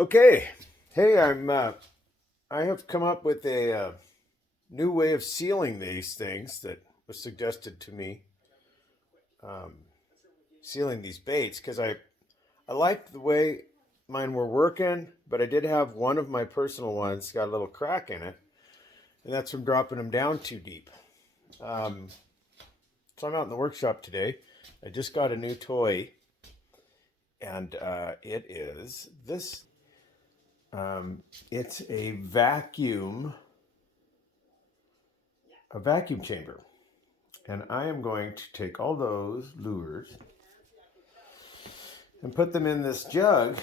Okay. Hey, I have come up with a new way of sealing these things that was suggested to me. Um, Sealing these baits because I liked the way mine were working, but I did have one of my personal ones got a little crack in it, and that's from dropping them down too deep. Um, so I'm out in the workshop today. I just got a new toy, and it is this. It's a vacuum chamber. And I am going to take all those lures and put them in this jug.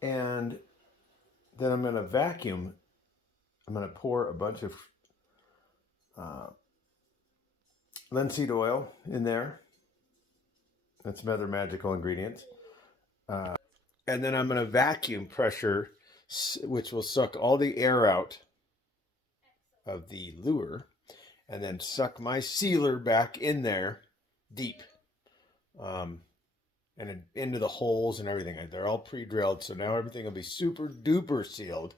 And then I'm going to vacuum. I'm going to pour a bunch of uh, linseed oil in there and some other magical ingredients. And then I'm going to vacuum pressure, which will suck all the air out of the lure and then suck my sealer back in there deep. And into the holes and everything. They're all pre-drilled, so now everything will be super duper sealed.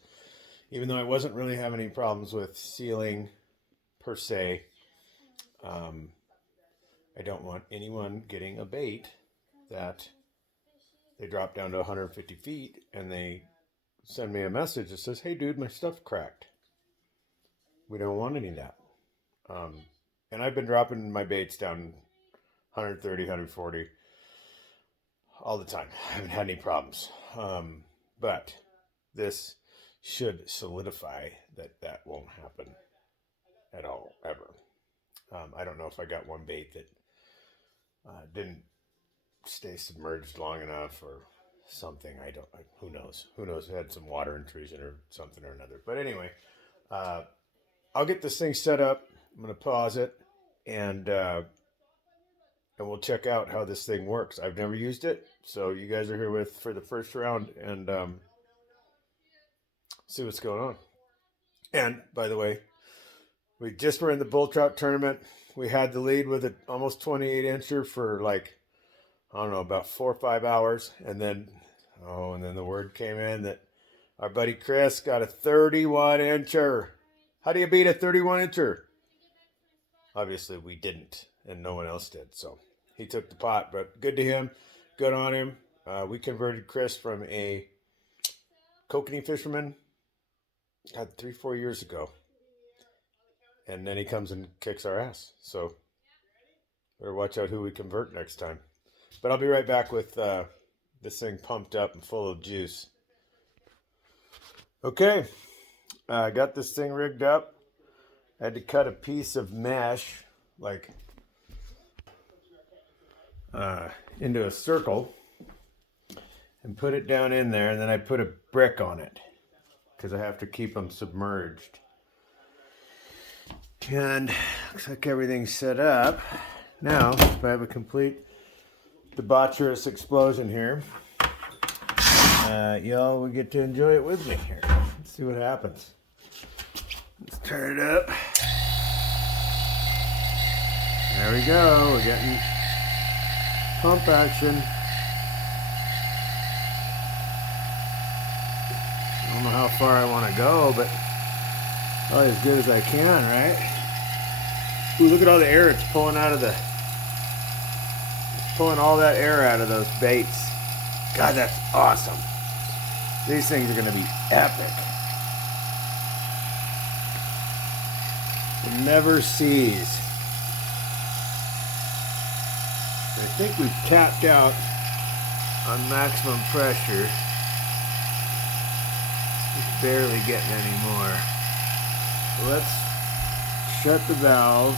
Even though I wasn't really having any problems with sealing per se, I don't want anyone getting a bait that they drop down to 150 feet and they send me a message that says, "Hey, dude, my stuff cracked." We don't want any of that. And I've been dropping my baits down 130, 140 all the time. I haven't had any problems. But this should solidify that that won't happen at all, ever. I don't know if I got one bait that didn't stay submerged long enough or something. Who knows? Who knows? It had some water intrusion or something or another. But anyway, I'll get this thing set up. I'm going to pause it and we'll check out how this thing works. I've never used it, so you guys are here with for the first round and see what's going on. And by the way, we just were in the bull trout tournament. We had the lead with an almost 28 incher for like, I don't know, about 4 or 5 hours. And then the word came in that our buddy Chris got a 31 incher. How do you beat a 31 incher? Obviously we didn't, and no one else did. So he took the pot, but good to him. Good on him. We converted Chris from a kokanee fisherman, God, 3-4 years ago. And then he comes and kicks our ass. So better watch out who we convert next time. But I'll be right back with this thing pumped up and full of juice. Okay, I got this thing rigged up. I had to cut a piece of mesh, like into a circle, and put it down in there. And then I put a brick on it because I have to keep them submerged. And looks like everything's set up. Now, if I have a complete debaucherous explosion here, y'all will get to enjoy it with me here. Let's see what happens. Let's turn it up. There we go. We're getting pump action. I don't know how far I want to go, but probably as good as I can, right? Ooh, look at all the air it's pulling out of it's pulling all that air out of those baits. God, that's awesome. These things are going to be epic. It never cease. I think we've capped out on maximum pressure. It's barely getting any more. Let's shut the valve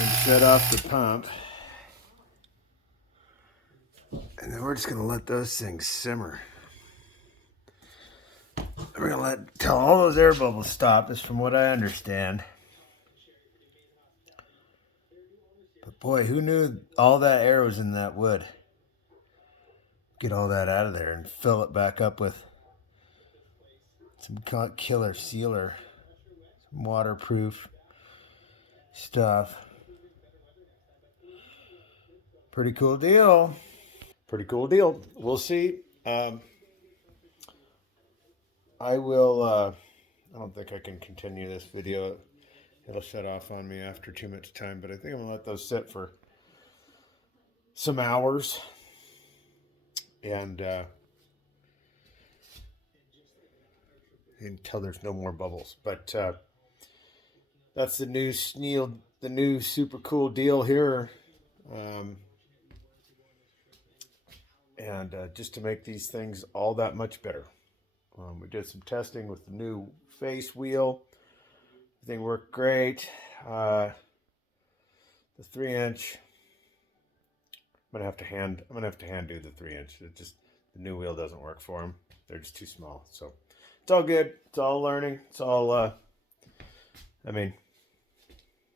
and shut off the pump. And then we're just going to let those things simmer. We're going to till all those air bubbles stop, is from what I understand. But boy, who knew all that air was in that wood? Get all that out of there and fill it back up with some killer sealer, some waterproof stuff. Pretty cool deal. pretty cool deal. We'll see. I will. I don't think I can continue this video. It'll shut off on me after too much time, but I think I'm gonna let those sit for some hours and until there's no more bubbles. But that's the new super cool deal here. And just to make these things all that much better. We did some testing with the new face wheel. Everything worked great. The 3-inch. I'm gonna have to hand do the 3-inch. It just the new wheel doesn't work for them. They're just too small. So it's all good. It's all learning. It's all. I mean,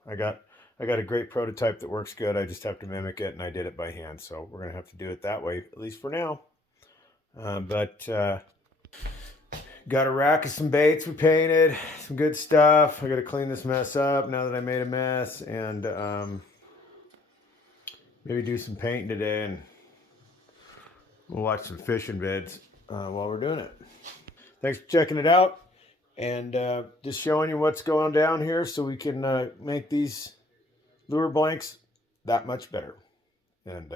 I got a great prototype that works good. I just have to mimic it, and I did it by hand. So we're gonna have to do it that way, at least for now. But got a rack of some baits we painted, some good stuff. I got to clean this mess up now that I made a mess, and maybe do some painting today, and we'll watch some fishing vids while we're doing it. Thanks for checking it out, and just showing you what's going down here so we can make these lure blanks that much better, and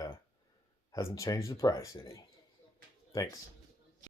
hasn't changed the price any. Thanks.